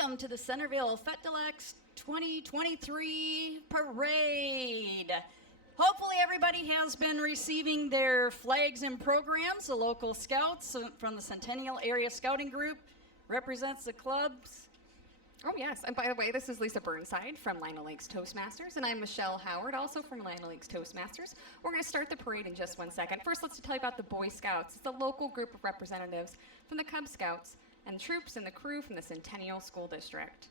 Welcome to the Centerville Fete 2023 parade. Hopefully everybody has been receiving their flags and programs. The local scouts from the Centennial Area Scouting Group represents the clubs. Oh yes, and by the way, this is Lisa Burnside from Lino Lakes Toastmasters, and I'm Michelle Howard, also from Lino Lakes Toastmasters. We're going to start the parade in just 1 second. First, let's tell you about the Boy Scouts. It's a local group of representatives from the Cub Scouts and troops and the crew from the Centennial School District.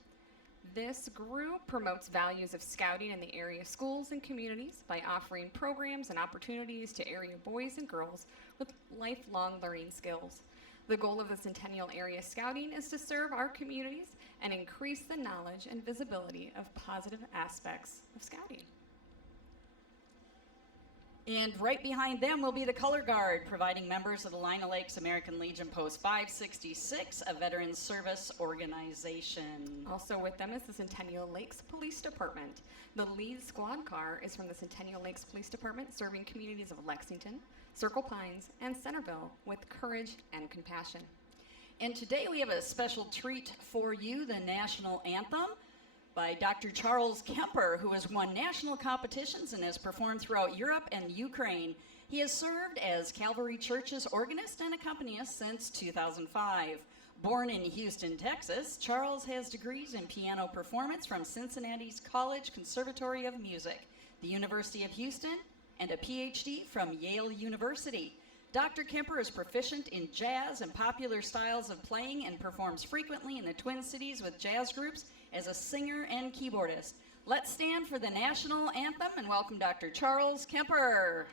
This group promotes values of scouting in the area schools and communities by offering programs and opportunities to area boys and girls with lifelong learning skills. The goal of the Centennial Area Scouting is to serve our communities and increase the knowledge and visibility of positive aspects of scouting. And right behind them will be the Color Guard, providing members of the Lino Lakes American Legion Post 566, a veteran service organization. Also with them is the Centennial Lakes Police Department. The lead squad car is from the Centennial Lakes Police Department, serving communities of Lexington, Circle Pines, and Centerville with courage and compassion. And today we have a special treat for you, the national anthem by Dr. Charles Kemper, who has won national competitions and has performed throughout Europe and Ukraine. He has served as Calvary Church's organist and accompanist since 2005. Born in Houston, Texas, Charles has degrees in piano performance from Cincinnati's College Conservatory of Music, the University of Houston, and a PhD from Yale University. Dr. Kemper is proficient in jazz and popular styles of playing and performs frequently in the Twin Cities with jazz groups as a singer and keyboardist. Let's stand for the national anthem and welcome Dr. Charles Kemper.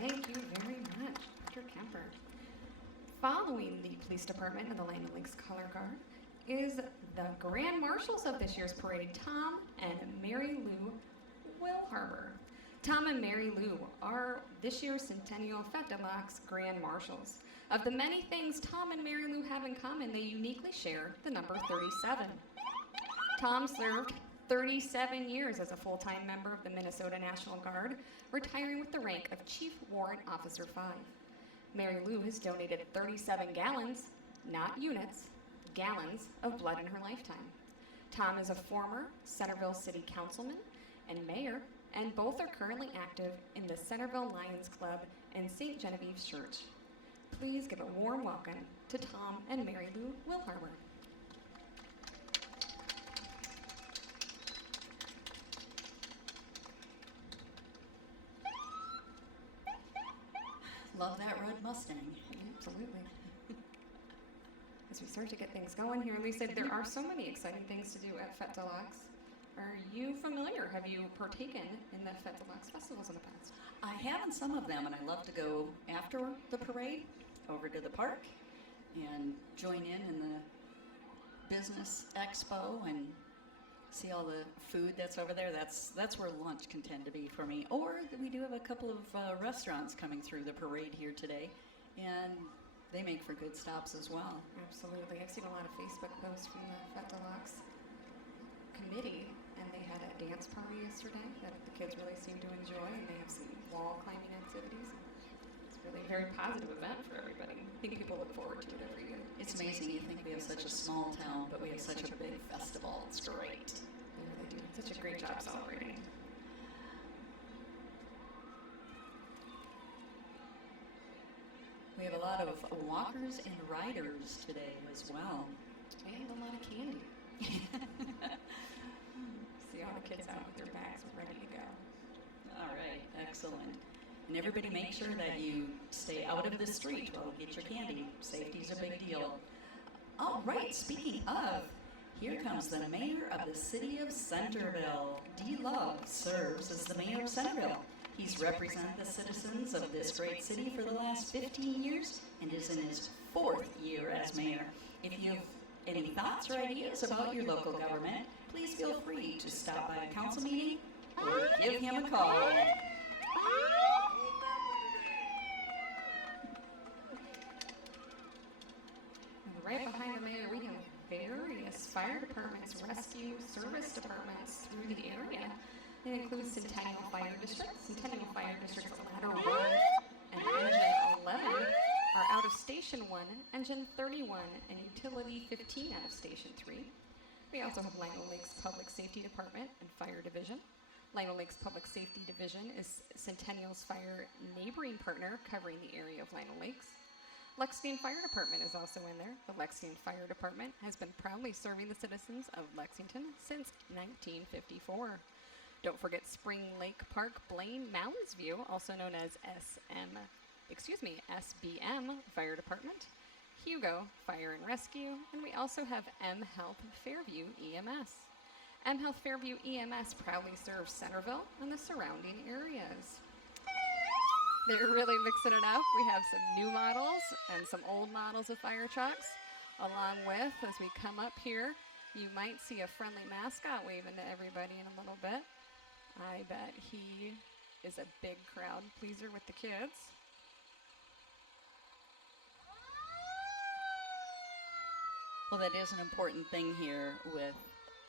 Thank you very much, Dr. Kemper. Following the Police Department and the Lino Lakes Color Guard is the Grand Marshals of this year's parade, Tom and Mary Lou Wilharber. Tom and Mary Lou are this year's Centennial Fete Grand Marshals. Of the many things Tom and Mary Lou have in common, they uniquely share the number 37. Tom served 37 years as a full-time member of the Minnesota National Guard, retiring with the rank of Chief Warrant Officer 5. Mary Lou has donated 37 gallons, not units, gallons of blood in her lifetime. Tom is a former Centerville City Councilman and Mayor, and both are currently active in the Centerville Lions Club and St. Genevieve's Church. Please give a warm welcome to Tom and Mary Lou Wilharber. Love that red Mustang. Absolutely. As we start to get things going here, Lisa, there are so many exciting things to do at Fete de Lacs. Are you familiar? Have you partaken in the Fete de Lacs festivals in the past? I have in some of them, and I love to go after the parade over to the park and join in the business expo and see all the food that's over there. That's where lunch can tend to be for me. Or we do have a couple of restaurants coming through the parade here today, and they make for good stops as well. Absolutely. I've seen a lot of Facebook posts from the Fete de Lacs committee and they had a dance party yesterday that the kids really seem to enjoy, and they have some wall climbing activities. It's really a very positive event for everybody. I think people look forward to it every year. It's amazing. You think we have such a small town, but we have such a big festival. It's great. They really do such a great job celebrating. We have a lot of walkers and riders today as well. And a lot of candy. See all the kids out with their bags ready to go. All right, excellent. And everybody make sure that you stay out of the street while you get your candy. Safety's a big deal. All right, speaking of, here comes the mayor of the city of Centerville. D. Love serves as the mayor of Centerville. He's represented the citizens of this great city for the last 15 years and is in his 4th year as mayor. If you have any thoughts or ideas about your local government, please feel free to stop by a council meeting or give him a call. Right behind the mayor, we have various fire departments, rescue service departments through the area. It includes Centennial Fire District. Centennial Fire District's Ladder 1 and Engine 11 are out of Station 1, Engine 31, and Utility 15 out of Station 3. We also have Lino Lakes Public Safety Department and Fire Division. Lino Lakes Public Safety Division is Centennial's fire neighboring partner covering the area of Lino Lakes. Lexington Fire Department is also in there. The Lexington Fire Department has been proudly serving the citizens of Lexington since 1954. Don't forget Spring Lake Park Blaine Mounds View, also known as SBM Fire Department, Hugo Fire and Rescue, and we also have M Health Fairview EMS. M Health Fairview EMS proudly serves Centerville and the surrounding areas. They're really mixing it up. We have some new models and some old models of fire trucks, along with, as we come up here, you might see a friendly mascot waving to everybody in a little bit. I bet he is a big crowd pleaser with the kids. Well, that is an important thing here with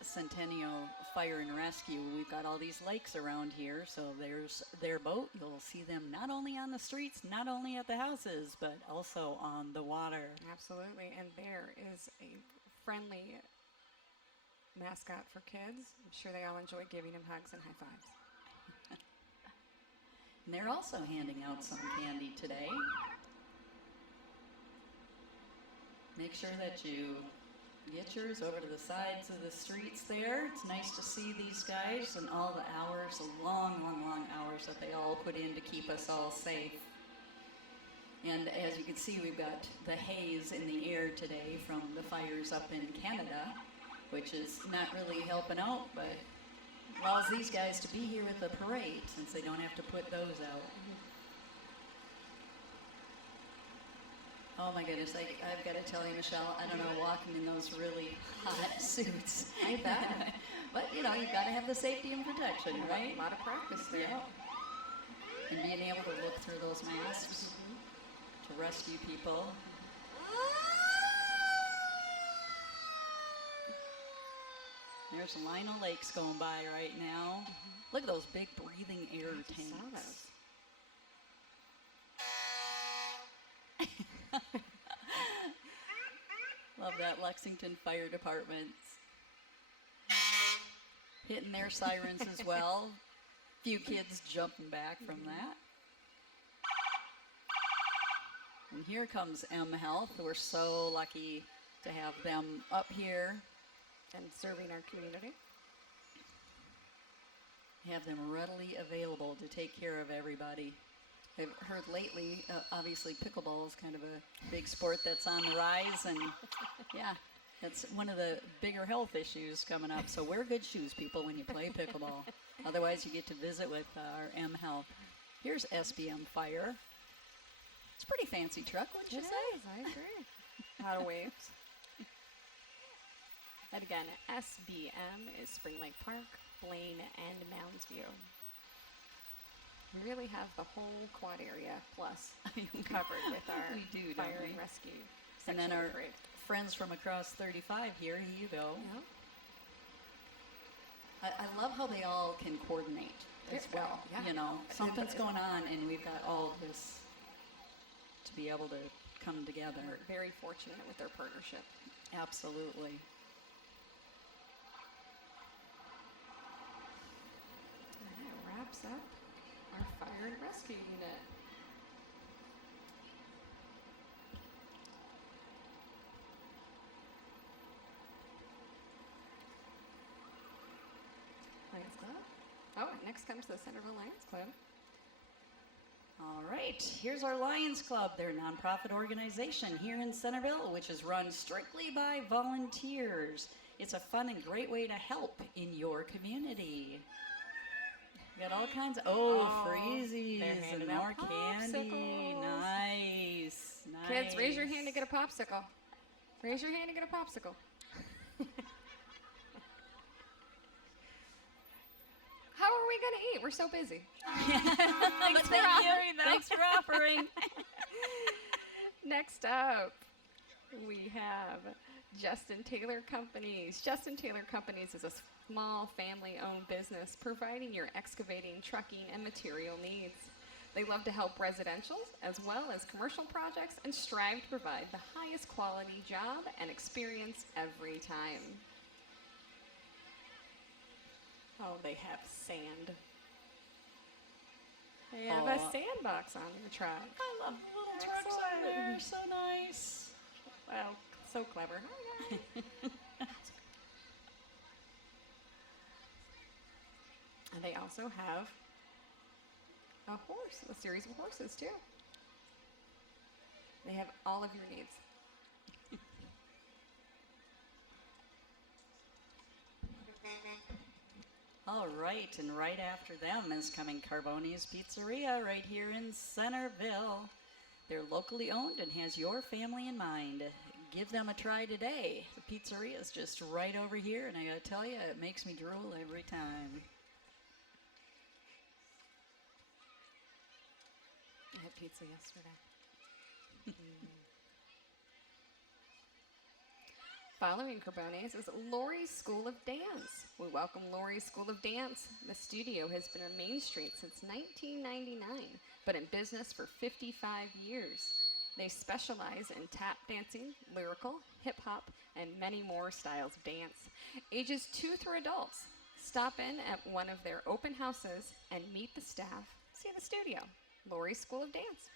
Centennial Fire and Rescue. We've got all these lakes around here, so there's their boat. You'll see them not only on the streets, not only at the houses, but also on the water. Absolutely, and there is a friendly mascot for kids. I'm sure they all enjoy giving him hugs and high fives. And they're also handing out some candy today. Make sure that you get yours over to the sides of the streets there. It's nice to see these guys and all the hours, the long, long, long hours that they all put in to keep us all safe. And as you can see, we've got the haze in the air today from the fires up in Canada, which is not really helping out, but allows these guys to be here with the parade since they don't have to put those out. Oh my goodness, I've got to tell you, Michelle, I don't know, walking in those really hot suits. I bet. But, you know, you've got to have the safety and protection, right? A lot of practice there. Yeah. And being able to look through those masks to rescue people. There's Lino Lakes going by right now. Look at those big breathing air tanks. Love that Lexington Fire Department. Hitting their sirens as well. Few kids jumping back from that. And here comes M Health. We're so lucky to have them up here And serving our community. Have them readily available to take care of everybody. I've heard lately, obviously pickleball is kind of a big sport that's on the rise, and yeah, that's one of the bigger health issues coming up. So wear good shoes, people, when you play pickleball. Otherwise, you get to visit with our M Health. Here's SBM Fire. It's a pretty fancy truck, wouldn't you say? It is, I agree. A lot of waves. And again, SBM is Spring Lake Park, Blaine, and Mounds View. We really have the whole quad area plus covered with our We do, fire don't we? and rescue And section then of our the parade. friends from across 35 here, you go. Yeah. I love how they all can coordinate as well. Yeah. You know, something's going on, and we've got all of this to be able to come together. We're very fortunate with their partnership. Absolutely. And that wraps up our fire and rescue unit. Lions Club. Oh, next comes the Centerville Lions Club. All right, here's our Lions Club. They're a nonprofit organization here in Centerville, which is run strictly by volunteers. It's a fun and great way to help in your community. We got all kinds of, freezies they're and handing out more candy. popsicles. Nice, nice. Kids, raise your hand to get a popsicle. Raise your hand to get a popsicle. How are we going to eat? We're so busy. Thanks for offering. Thanks for offering. Next up, we have Justin Taylor Companies. Justin Taylor Companies is a small family-owned business providing your excavating, trucking, and material needs. They love to help residential as well as commercial projects and strive to provide the highest quality job and experience every time. Oh, they have sand. They have a sandbox on their truck. I love the little trucks out there. So nice. Well, so clever. And they also have a horse, a series of horses too. They have all of your needs. All right, and right after them is coming Carboni's Pizzeria right here in Centerville. They're locally owned and has your family in mind. Give them a try today. The pizzeria is just right over here, and I gotta tell you, it makes me drool every time. I had pizza yesterday. Following Carbones is Lori's School of Dance. We welcome Lori's School of Dance. The studio has been on Main Street since 1999, but in business for 55 years. They specialize in tap dancing, lyrical, hip-hop, and many more styles of dance. Ages 2 through adults. Stop in at one of their open houses and meet the staff. See the studio. Lori's School of Dance.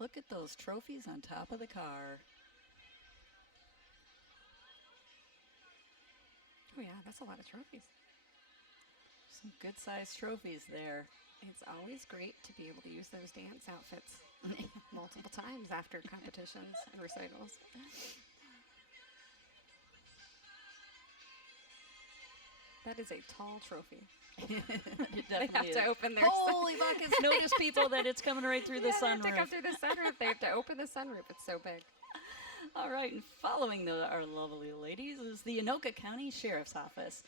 Look at those trophies on top of the car. Oh yeah, that's a lot of trophies. Some good-sized trophies there. It's always great to be able to use those dance outfits multiple times after competitions and recitals. That is a tall trophy. It They have definitely to is. open their Holy buckets, notice people that it's coming right through the They have to sunroof. come through the sunroof. They have to open the sunroof. It's so big. All right, and following our lovely ladies is the Anoka County Sheriff's Office.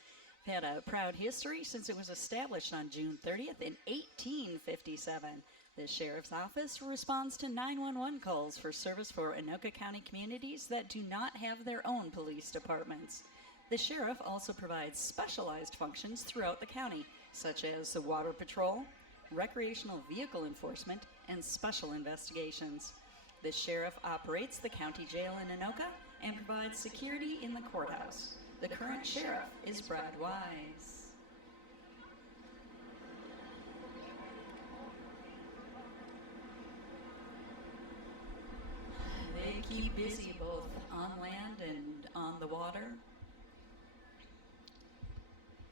It had a proud history since it was established on June 30th in 1857. The Sheriff's Office responds to 911 calls for service for Anoka County communities that do not have their own police departments. The sheriff also provides specialized functions throughout the county, such as the Water Patrol, recreational vehicle enforcement, and special investigations. The sheriff operates the county jail in Anoka and provides security in the courthouse. The current sheriff is Brad Wise. They keep busy both on land and on the water.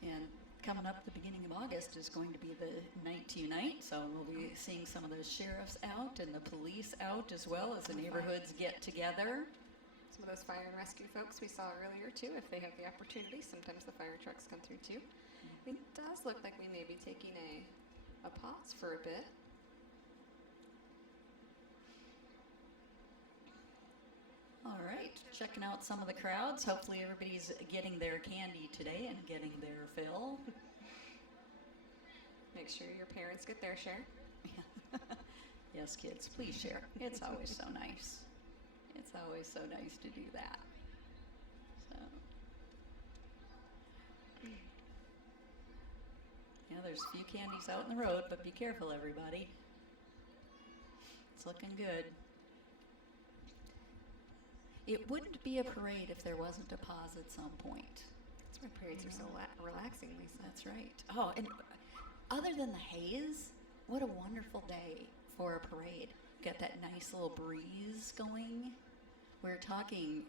And coming up the beginning of August is going to be the night night, so we'll be seeing some of the sheriffs out and the police out as well as the neighborhoods get together. Some of those fire and rescue folks we saw earlier too, if they have the opportunity. Sometimes the fire trucks come through too. It does look like we may be taking a pause for a bit. All right, checking out some of the crowds. Hopefully everybody's getting their candy today and getting their fill. Make sure your parents get their share. Yes, kids, please share. It's always so nice. It's always so nice to do that. So, Yeah, there's a few candies out in the road, but be careful, everybody. It's looking good. It wouldn't be a parade if there wasn't a pause at some point. That's why parades are so relaxing, Lisa. That's right. Oh, and other than the haze, what a wonderful day for a parade. Got that nice little breeze going. We were talking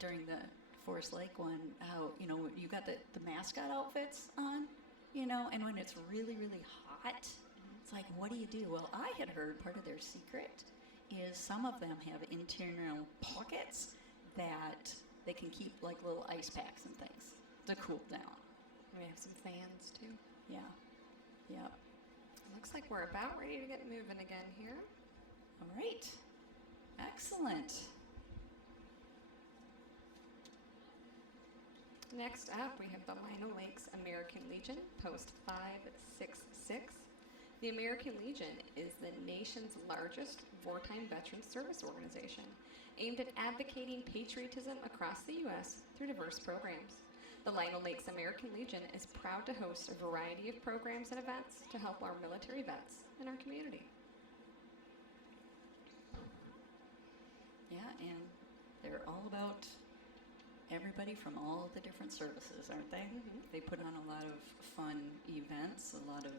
during the Forest Lake one how, you got the mascot outfits on, and when it's really, really hot, it's like, what do you do? Well, I had heard part of their secret is some of them have internal pockets that they can keep like little ice packs and things to cool down. We have some fans too. Yeah. Yep. Looks like we're about ready to get moving again here. All right. Excellent. Next up, we have the Lino Lakes American Legion, Post 566. The American Legion is the nation's largest wartime veterans service organization, aimed at advocating patriotism across the U.S. through diverse programs. The Lino Lakes American Legion is proud to host a variety of programs and events to help our military vets in our community. Yeah, and they're all about everybody from all the different services, aren't they? Mm-hmm. They put on a lot of fun events, a lot of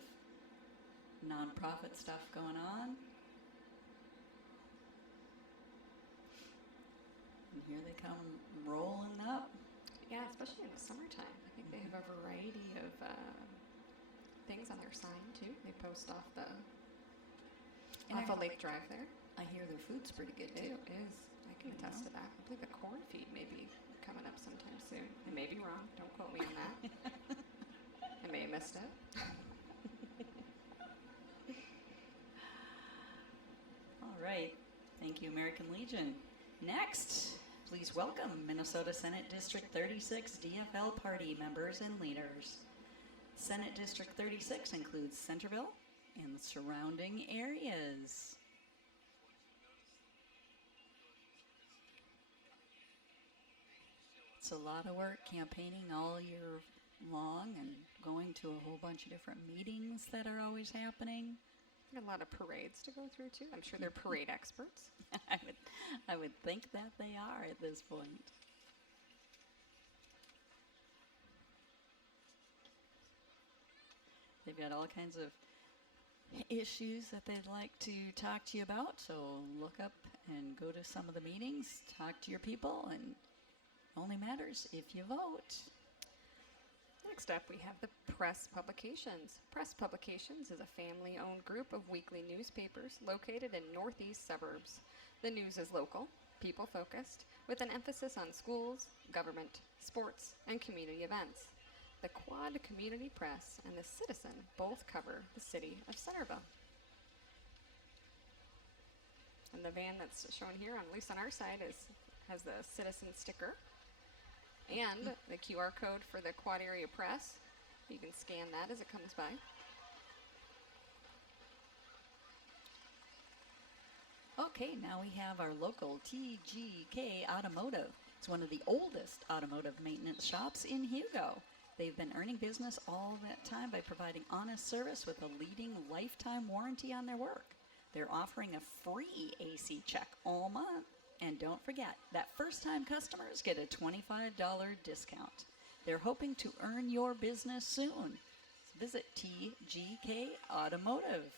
nonprofit stuff going on. And here they come rolling up. Yeah, especially in the summertime. I think they have a variety of things on their sign too. They post off the off a lake drive there. I hear their food's pretty good too. It is. I can attest to that. I believe the corn feed may be coming up sometime soon. I may be wrong. Don't quote me on that. I may have missed it. All right. Thank you, American Legion. Next, please welcome Minnesota Senate District 36 DFL party members and leaders. Senate District 36 includes Centerville and the surrounding areas. It's a lot of work campaigning all year long and going to a whole bunch of different meetings that are always happening. A lot of parades to go through too. I'm sure they're parade experts. I would think that they are at this point. They've got all kinds of issues that they'd like to talk to you about, so look up and go to some of the meetings, talk to your people, and it only matters if you vote. Next up, we have the Press Publications. Press Publications is a family-owned group of weekly newspapers located in northeast suburbs. The news is local, people-focused, with an emphasis on schools, government, sports, and community events. The Quad Community Press and the Citizen both cover the city of Centerville. And the van that's shown here, at least on our side, has the Citizen sticker and the QR code for the Quad Area Press. You can scan that as it comes by. Okay, now we have our local TGK Automotive. It's one of the oldest automotive maintenance shops in Hugo. They've been earning business all that time by providing honest service with a leading lifetime warranty on their work. They're offering a free AC check all month. And don't forget that first-time customers get a $25 discount. They're hoping to earn your business soon. So visit TGK Automotive.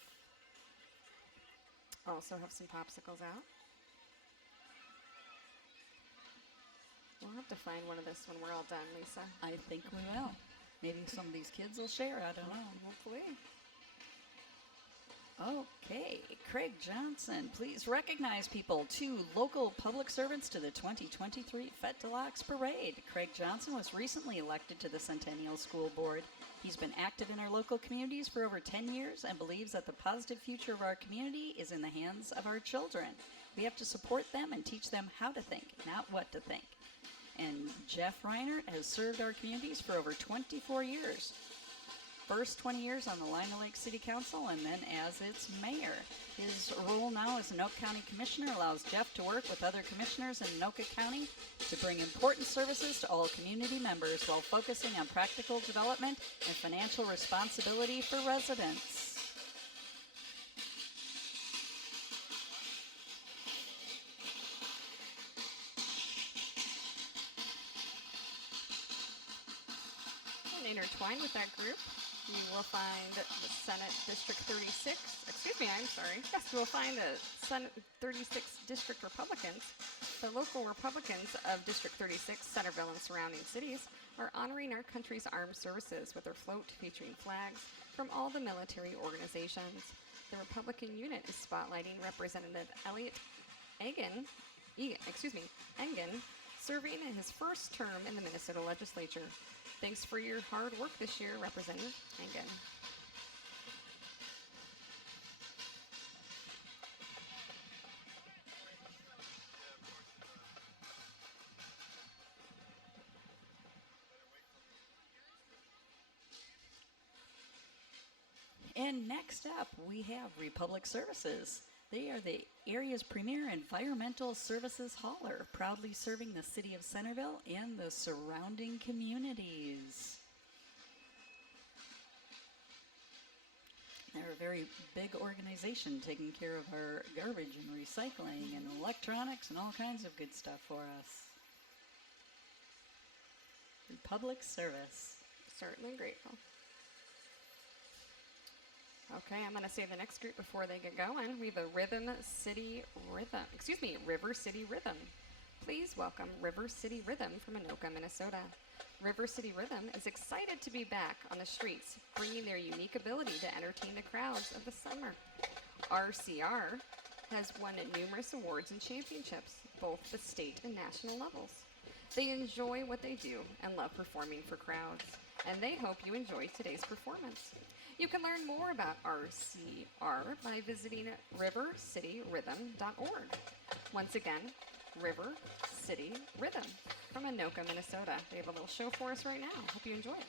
Also have some popsicles out. We'll have to find one of this when we're all done, Lisa. I think we will. Maybe some of these kids will share. I don't know. Hopefully. Okay, Craig Johnson, please recognize people. 2 local public servants to the 2023 Fete de l'Ox Parade. Craig Johnson was recently elected to the Centennial School Board. He's been active in our local communities for over 10 years and believes that the positive future of our community is in the hands of our children. We have to support them and teach them how to think, not what to think. And Jeff Reinert has served our communities for over 24 years. first 20 years on the Lima Lake City Council and then as its mayor. His role now as Anoka County Commissioner allows Jeff to work with other commissioners in Anoka County to bring important services to all community members while focusing on practical development and financial responsibility for residents. Intertwined with that group, you will find the Senate District 36, yes, you will find the Senate 36 District Republicans. The local Republicans of District 36, Centerville and surrounding cities, are honoring our country's armed services with their float featuring flags from all the military organizations. The Republican unit is spotlighting Representative Elliot Engen, serving in his first term in the Minnesota legislature. Thanks for your hard work this year, Representative Engen. And next up, we have Republic Services. They are the area's premier environmental services hauler, proudly serving the city of Centerville and the surrounding communities. They're a very big organization taking care of our garbage and recycling and electronics and all kinds of good stuff for us. Republic Service. Certainly grateful. Okay, I'm going to say the next group before they get going. We have a River City Rhythm. Please welcome River City Rhythm from Anoka, Minnesota. River City Rhythm is excited to be back on the streets, bringing their unique ability to entertain the crowds of the summer. RCR has won numerous awards and championships, both the state and national levels. They enjoy what they do and love performing for crowds, and they hope you enjoy today's performance. You can learn more about RCR by visiting rivercityrhythm.org. Once again, River City Rhythm from Anoka, Minnesota. They have a little show for us right now. Hope you enjoy it.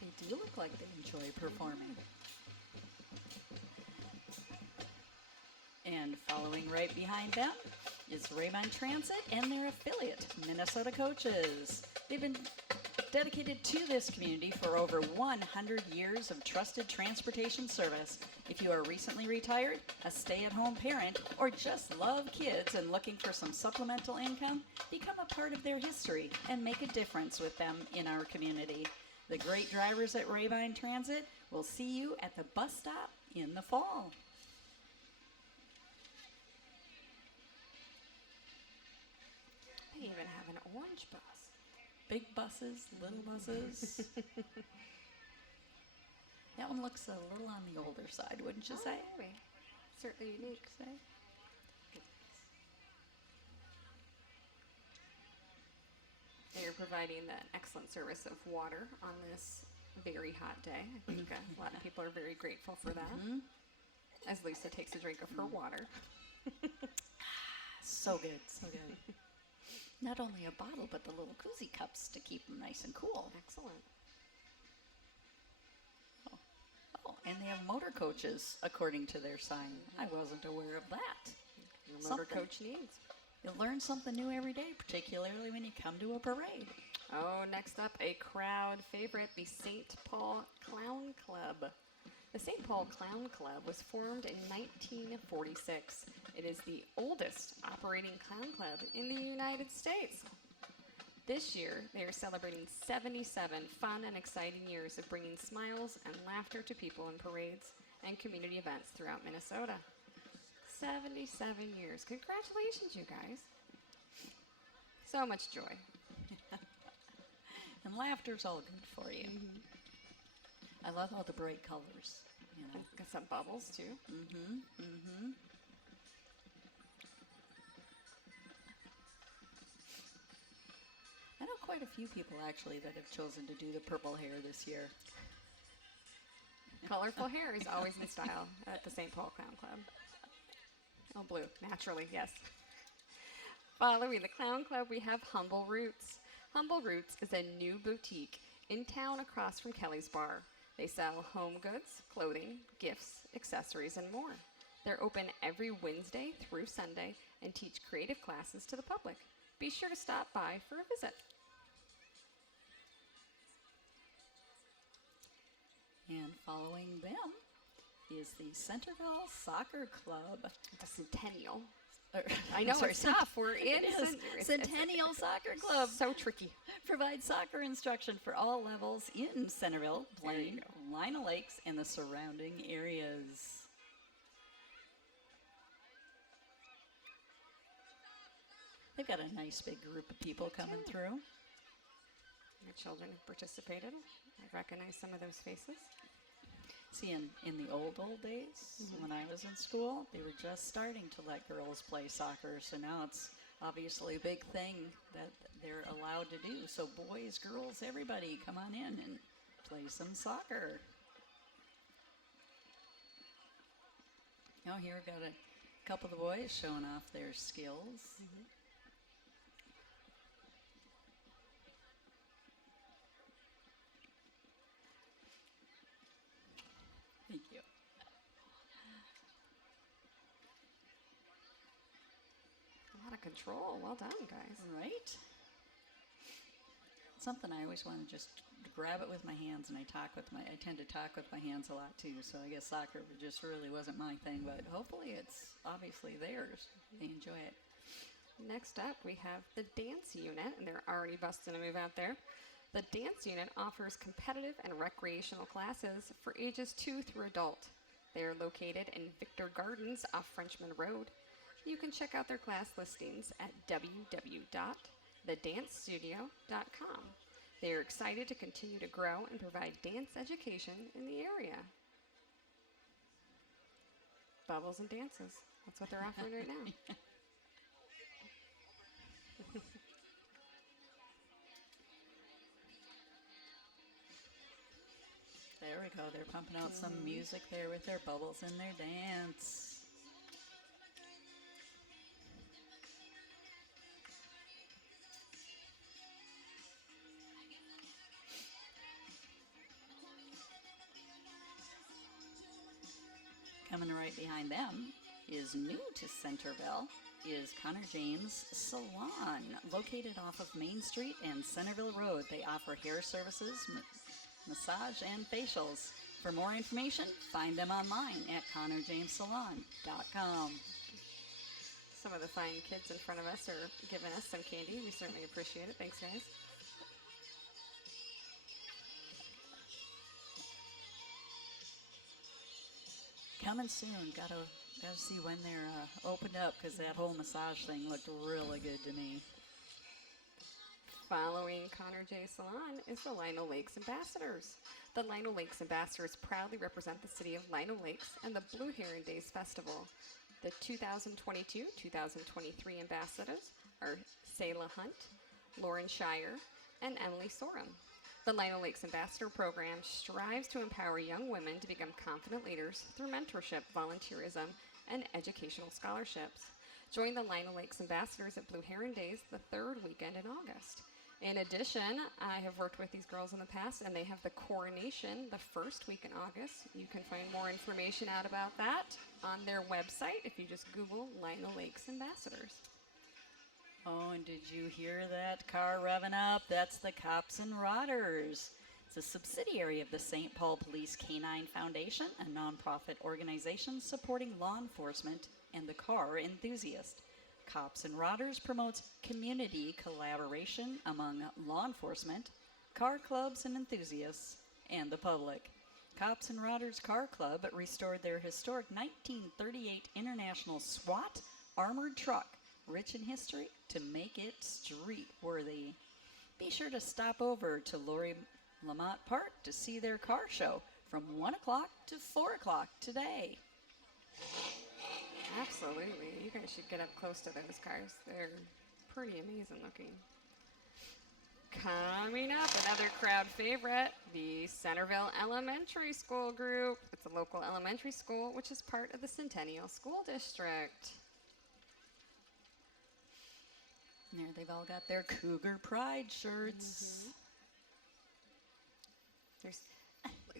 They do look like they enjoy performing. And following right behind them is Raymond Transit and their affiliate, Minnesota Coaches. They've been dedicated to this community for over 100 years of trusted transportation service. If you are recently retired, a stay-at-home parent, or just love kids and looking for some supplemental income, become a part of their history and make a difference with them in our community. The great drivers at Raymond Transit will see you at the bus stop in the fall. They even have an orange bus. Big buses, little buses. That one looks a little on the older side, wouldn't you say? Maybe. Certainly unique. Say. They're providing that excellent service of water on this very hot day. I think a lot of people are very grateful for that. Mm-hmm. As Lisa takes a drink of her water. So good, so good. Not only a bottle, but the little koozie cups to keep them nice and cool. Excellent. Oh, and they have motor coaches, according to their sign. I wasn't aware of that. Your motor coach needs. You'll learn something new every day, particularly when you come to a parade. Oh, next up, a crowd favorite, the St. Paul Clown Club. The St. Paul Clown Club was formed in 1946. It is the oldest operating clown club in the United States. This year, they are celebrating 77 fun and exciting years of bringing smiles and laughter to people in parades and community events throughout Minnesota. 77 years. Congratulations, you guys. So much joy. And laughter's all good for you. Mm-hmm. I love all the bright colors. You know. Got some bubbles, too. Mm-hmm, mm-hmm. I know quite a few people, actually, that have chosen to do the purple hair this year. Colorful hair is always in style at the St. Paul Clown Club. Oh, blue, naturally, yes. Following the Clown Club, we have Humble Roots. Humble Roots is a new boutique in town across from Kelly's Bar. They sell home goods, clothing, gifts, accessories, and more. They're open every Wednesday through Sunday and teach creative classes to the public. Be sure to stop by for a visit. And following them is the Centerville Soccer Club. The Centennial. I know, it's tough. We're in Centennial Soccer Club. So tricky. Provides soccer instruction for all levels in Centerville, Blaine, Lino Lakes, and the surrounding areas. They've got a nice big group of people coming through. My children have participated. I recognize some of those faces. See, in the old days, when I was in school, they were just starting to let girls play soccer. So now it's obviously a big thing that they're allowed to do. So boys, girls, everybody, come on in and play some soccer. Now here we've got a couple of the boys showing off their skills. Thank you. A lot of control. Well done, guys. Right? Something I always want to just grab it with my hands, and I tend to talk with my hands a lot too. So I guess soccer just really wasn't my thing, but hopefully it's obviously theirs. They enjoy it. Next up, we have the dance unit, and they're already busting a move out there. The dance unit offers competitive and recreational classes for ages 2 through adult. They are located in Victor Gardens off Frenchman Road. You can check out their class listings at www.thedancestudio.com. They are excited to continue to grow and provide dance education in the area. Bubbles and dances. That's what they're offering right now. There we go. They're pumping out some music there with their bubbles and their dance. Coming right behind them is new to Centerville is Connor James Salon, located off of Main Street and Centerville Road. They offer hair services, massage, and facials. For more information, find them online at connorjamessalon.com. Some of the fine kids in front of us are giving us some candy. We certainly appreciate it. Thanks, guys. Coming soon. Gotta see when they're opened up, because that whole massage thing looked really good to me. Following Connor J. Salon is the Lino Lakes Ambassadors. The Lino Lakes Ambassadors proudly represent the city of Lino Lakes and the Blue Heron Days Festival. The 2022-2023 ambassadors are Sayla Hunt, Lauren Shire, and Emily Sorum. The Lino Lakes Ambassador Program strives to empower young women to become confident leaders through mentorship, volunteerism, and educational scholarships. Join the Lino Lakes Ambassadors at Blue Heron Days the third weekend in August. In addition, I have worked with these girls in the past, and they have the coronation the first week in August. You can find more information out about that on their website if you just Google Lino Lakes Ambassadors. Oh, and did you hear that car revving up? That's the Cops and Rodders. It's a subsidiary of the St. Paul Police Canine Foundation, a nonprofit organization supporting law enforcement and the car enthusiast. Cops and Rodders promotes community collaboration among law enforcement, car clubs and enthusiasts, and the public. Cops and Rodders Car Club restored their historic 1938 International SWAT armored truck, rich in history, to make it street-worthy. Be sure to stop over to Lori Lamont Park to see their car show from 1 o'clock to 4 o'clock today. Absolutely. You guys should get up close to those cars. They're pretty amazing looking. Coming up, another crowd favorite, the Centerville Elementary School Group. It's a local elementary school, which is part of the Centennial School District. There, they've all got their Cougar Pride shirts. There's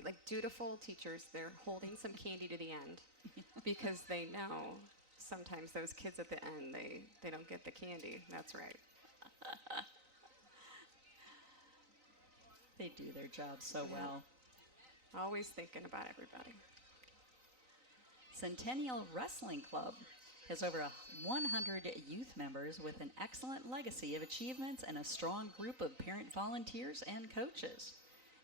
like dutiful teachers. They're holding some candy to the end because they know sometimes those kids at the end, they don't get the candy. That's right. They do their job so well. Always thinking about everybody. Centennial Wrestling Club has over 100 youth members with an excellent legacy of achievements and a strong group of parent volunteers and coaches.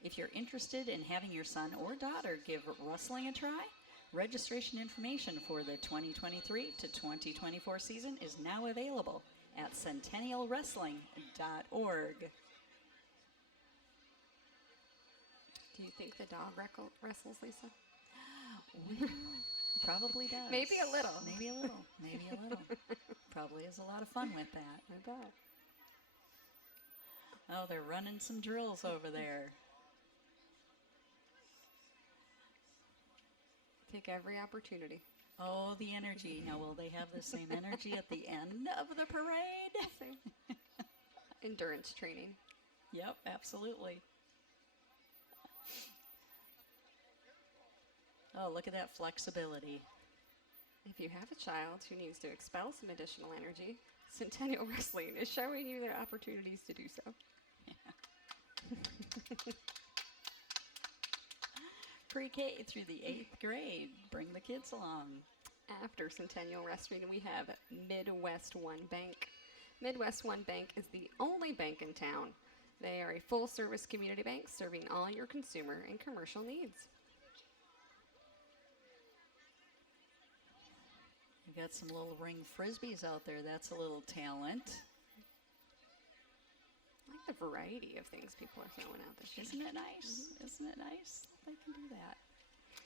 If you're interested in having your son or daughter give wrestling a try, registration information for the 2023 to 2024 season is now available at centennialwrestling.org. Do you think the dog wrestles, Lisa? Probably does. Maybe a little. Maybe a little. Maybe a little. Probably has a lot of fun with that. I bet. Oh, they're running some drills over there. Take every opportunity. Oh, the energy. Now, will they have the same energy at the end of the parade? Same. Endurance training. Yep, absolutely. Oh, look at that flexibility. If you have a child who needs to expel some additional energy, Centennial Wrestling is showing you the opportunities to do so. Yeah. Pre-K through the 8th grade. Bring the kids along. After Centennial Wrestling, we have Midwest One Bank. Midwest One Bank is the only bank in town. They are a full-service community bank serving all your consumer and commercial needs. We've got some little ring frisbees out there. That's a little talent. I like the variety of things people are throwing out this year. Isn't it nice? Isn't it nice? They can do that.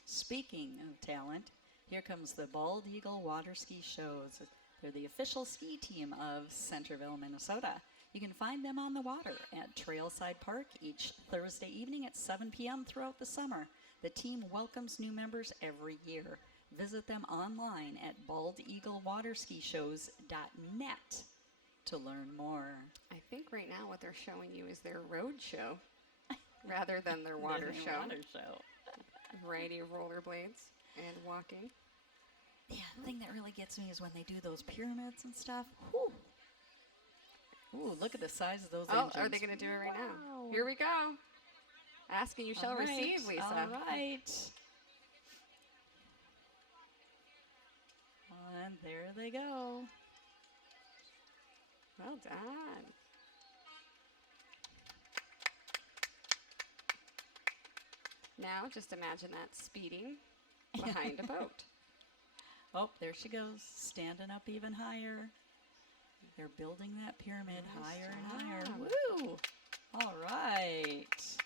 Speaking of talent, here comes the Bald Eagle Water Ski Shows. They're the official ski team of Centerville, Minnesota. You can find them on the water at Trailside Park each Thursday evening at 7 p.m. throughout the summer. The team welcomes new members every year. Visit them online at baldeaglewaterskishows.net to learn more. I think right now what they're showing you is their road show rather than their water show. Water show. A variety of rollerblades and walking. Yeah, the thing that really gets me is when they do those pyramids and stuff. Whew. Ooh, look at the size of those engines. Are they going to do it right now? Wow. Here we go. Ask and you shall receive, Lisa. All right. And there they go. Well done. Now just imagine that speeding behind a boat. Oh, there she goes, standing up even higher. They're building that pyramid higher and higher. Woo! All right.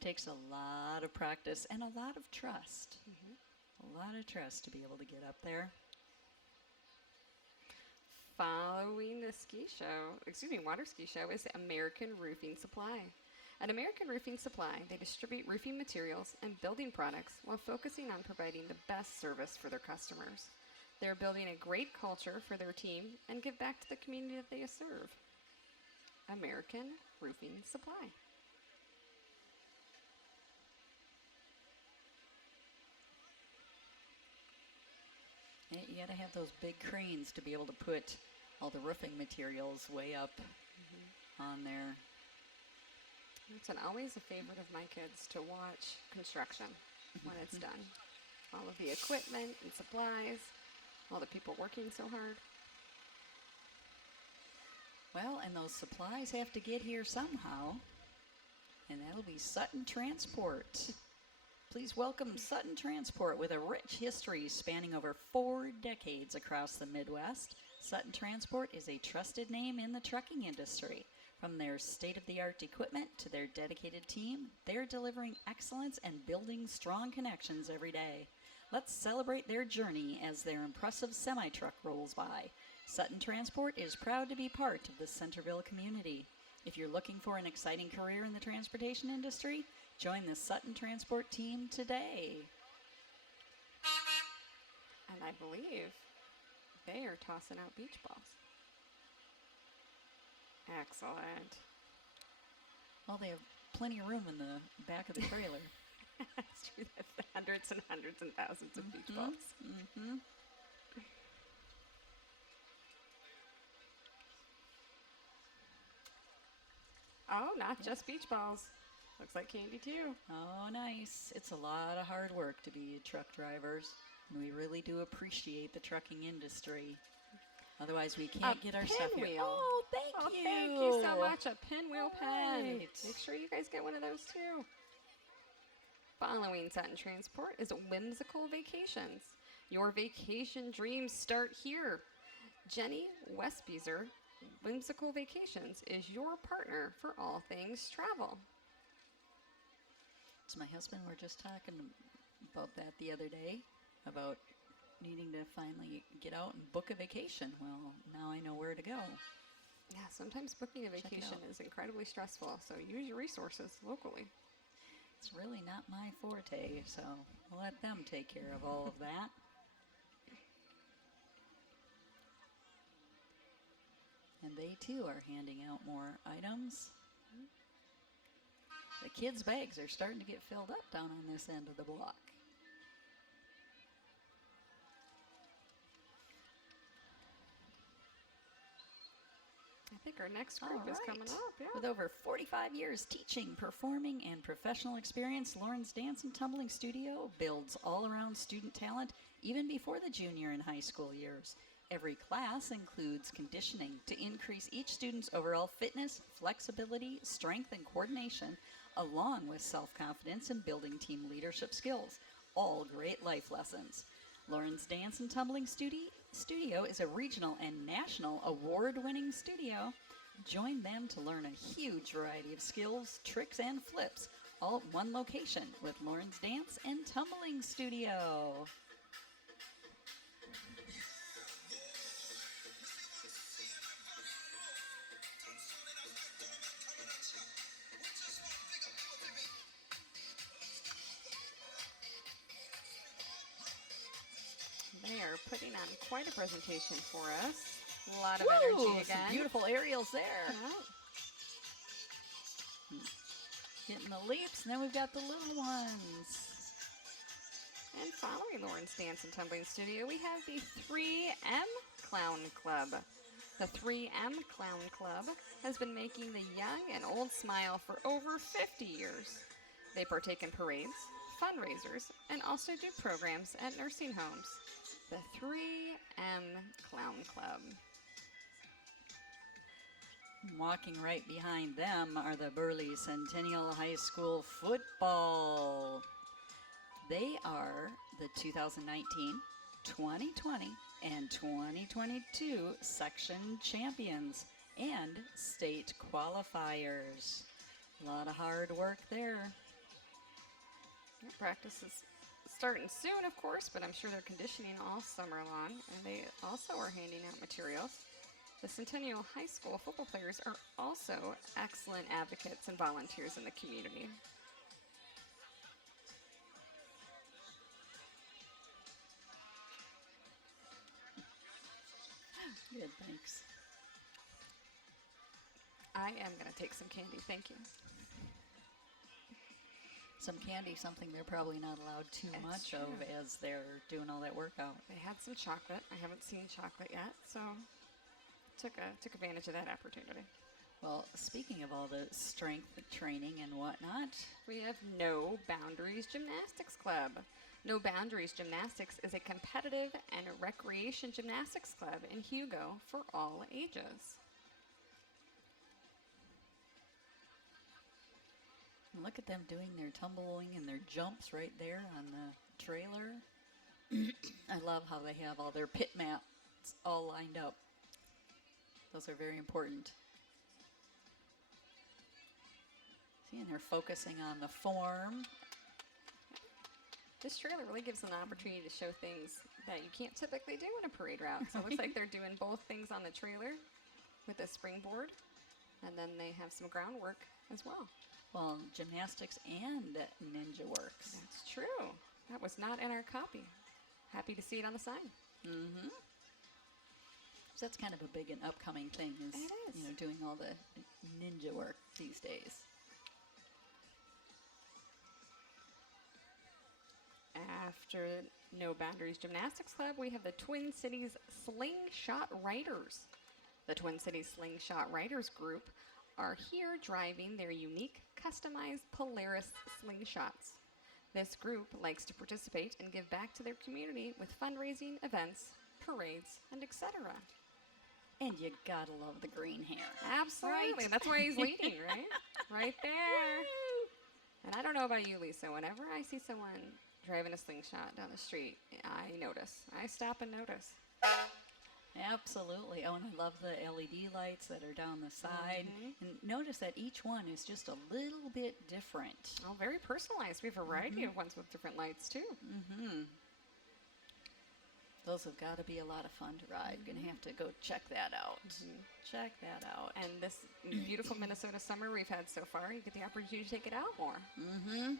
Takes a lot of practice and a lot of trust. A lot of trust to be able to get up there. Following the water ski show is American Roofing Supply. At American Roofing Supply, they distribute roofing materials and building products while focusing on providing the best service for their customers. They're building a great culture for their team and give back to the community that they serve. American Roofing Supply. Yeah, you got to have those big cranes to be able to put all the roofing materials way up on there. It's always a favorite of my kids to watch construction when it's done. All of the equipment and supplies, all the people working so hard. Well, and those supplies have to get here somehow, and that'll be Sutton Transport. Please welcome Sutton Transport with a rich history spanning over 4 decades across the Midwest. Sutton Transport is a trusted name in the trucking industry. From their state-of-the-art equipment to their dedicated team, they're delivering excellence and building strong connections every day. Let's celebrate their journey as their impressive semi-truck rolls by. Sutton Transport is proud to be part of the Centerville community. If you're looking for an exciting career in the transportation industry, join the Sutton Transport team today. And I believe They are tossing out beach balls. Excellent. Well, they have plenty of room in the back of the trailer. That's true. That's hundreds and thousands of beach balls. Mm-hmm. Oh, not just beach balls. Looks like candy too. Oh, nice. It's a lot of hard work to be truck drivers. We really do appreciate the trucking industry. Otherwise, we can't get our stuff here. Pinwheel. Oh, thank you. Thank you so much. A pinwheel pen. Right. Make sure you guys get one of those too. Following Sutton Transport is Whimsical Vacations. Your vacation dreams start here. Jenny Westbeezer, Whimsical Vacations, is your partner for all things travel. So my husband were just talking about that the other day, about needing to finally get out and book a vacation. Well, now I know where to go. Yeah, sometimes booking a Check it vacation out. is incredibly stressful, so use your resources locally. It's really not my forte, so we'll let them take care of all of that. And they too are handing out more items. The kids' bags are starting to get filled up down on this end of the block. I think our next group is coming up. Yeah. With over 45 years teaching, performing, and professional experience, Lauren's Dance and Tumbling Studio builds all-around student talent even before the junior and high school years. Every class includes conditioning to increase each student's overall fitness, flexibility, strength, and coordination, along with self-confidence and building team leadership skills. All great life lessons. Lauren's Dance and Tumbling Studio is a regional and national award-winning studio. Join them to learn a huge variety of skills, tricks, and flips, all at one location with Lauren's Dance and Tumbling Studio. They are putting on quite a presentation for us. A lot of Woo, energy some again. beautiful aerials there. Yeah. Getting the leaps, and then we've got the little ones. And following Lauren's Dance and Tumbling Studio, we have the 3M Clown Club. The 3M Clown Club has been making the young and old smile for over 50 years. They partake in parades, fundraisers, and also do programs at nursing homes. The 3M Clown Club. Walking right behind them are the Burley Centennial High School football. They are the 2019, 2020, and 2022 section champions and state qualifiers. A lot of hard work there. Practice is starting soon, of course, but I'm sure they're conditioning all summer long, and they also are handing out materials. The Centennial High School football players are also excellent advocates and volunteers in the community. Good, thanks. I am going to take some candy, thank you. Some candy, something they're probably not allowed too That's much true. of as they're doing all that workout. They had some chocolate. I haven't seen chocolate yet, so took advantage of that opportunity. Well, speaking of all the strength training and whatnot, We have No Boundaries Gymnastics Club. No Boundaries Gymnastics is a competitive and recreation gymnastics club in Hugo for all ages. and look at them doing their tumbling and their jumps right there on the trailer. I love how they have all their pit mats all lined up. Those are very important. See, and they're focusing on the form. This trailer really gives them an opportunity to show things that you can't typically do in a parade route. So it looks like they're doing both things on the trailer with a springboard, and then they have some groundwork as well. Well, gymnastics and ninja works. That's true. That was not in our copy. Happy to see it on the sign. Mm-hmm. That's kind of a big and upcoming thing is, It is. you know, doing all the ninja work these days. After No Boundaries Gymnastics Club, we have the Twin Cities Slingshot Riders. The Twin Cities Slingshot Riders group are here driving their unique, customized Polaris slingshots. This group likes to participate and give back to their community with fundraising, events, parades, and etc. And you gotta love the green hair. Absolutely. Right. That's why he's leading, right? Right there. And I don't know about you, Lisa. Whenever I see someone driving a slingshot down the street, I notice. I stop and notice. Absolutely. Oh, and I love the LED lights that are down the side. Mhm. And notice that each one is just a little bit different. Oh, very personalized. We have a variety of ones with different lights, too. Mm-hmm. Those have got to be a lot of fun to ride. Gonna have to go check that out. Check that out. And this beautiful Minnesota summer we've had so far, you get the opportunity to take it out more. Mm-hmm.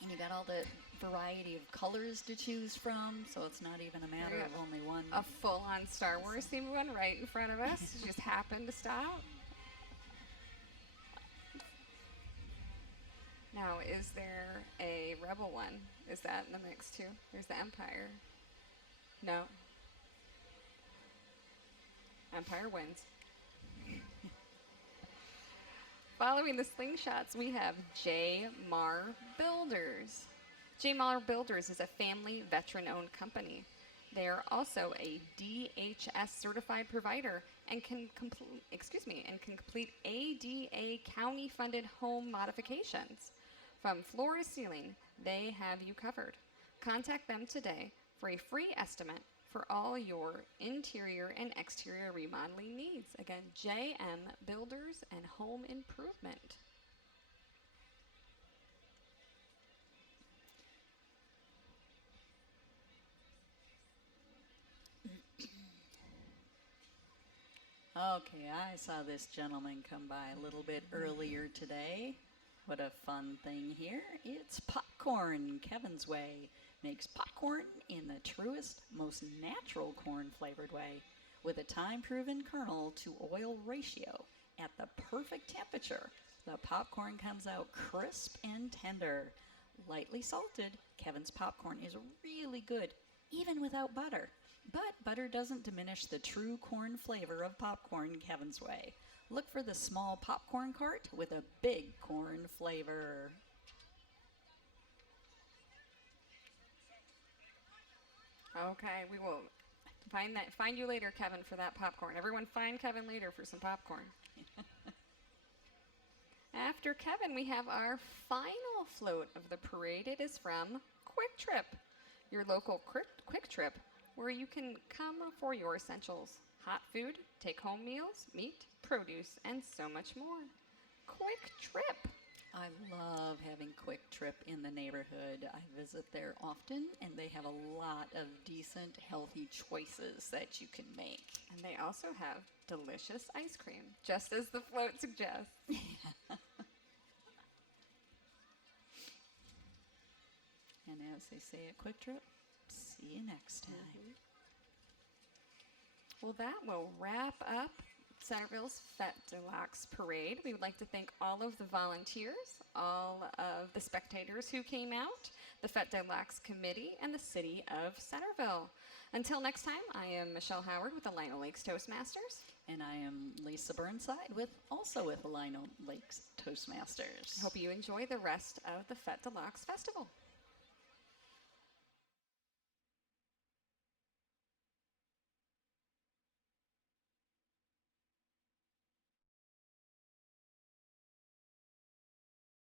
And you got all the variety of colors to choose from, so it's not even a matter Yeah. of only one. A full-on Star Wars themed one right in front of us. Just happened to stop. Now, is there a Rebel one? Is that in the mix too? There's the Empire. No. Empire wins. Following the slingshots, we have J. Mar Builders. J. Mar Builders is a family veteran-owned company. They are also a DHS certified provider and can complete ADA county-funded home modifications. From floor to ceiling, they have you covered. Contact them today for a free estimate for all your interior and exterior remodeling needs. Again, JM Builders and Home Improvement. Okay, I saw this gentleman come by a little bit earlier today. What a fun thing here. It's popcorn Kevin's Way. Makes popcorn in the truest, most natural corn-flavored way with a time-proven kernel to oil ratio at the perfect temperature. The popcorn comes out crisp and tender. Lightly salted, Kevin's popcorn is really good, even without butter. But butter doesn't diminish the true corn flavor of popcorn Kevin's Way. Look for the small popcorn cart with a big corn flavor. Okay, we will find you later, Kevin, for that popcorn. Everyone find Kevin later for some popcorn. After Kevin, we have our final float of the parade. It is from Quick Trip, your local Quick Trip, where you can come for your essentials. Hot food, take-home meals, meat, produce, and so much more. Quick Trip. I love having Quick Trip in the neighborhood. I visit there often, and they have a lot of decent, healthy choices that you can make. And they also have delicious ice cream, just as the float suggests. And as they say at Quick Trip, see you next time. Well, that will wrap up Centerville's Fete Deluxe Parade. We would like to thank all of the volunteers, all of the spectators who came out, the Fete Deluxe Committee, and the City of Centerville. Until next time, I am Michelle Howard with the Lino Lakes Toastmasters. And I am Lisa Burnside, also with the Lino Lakes Toastmasters. Hope you enjoy the rest of the Fete Deluxe Festival.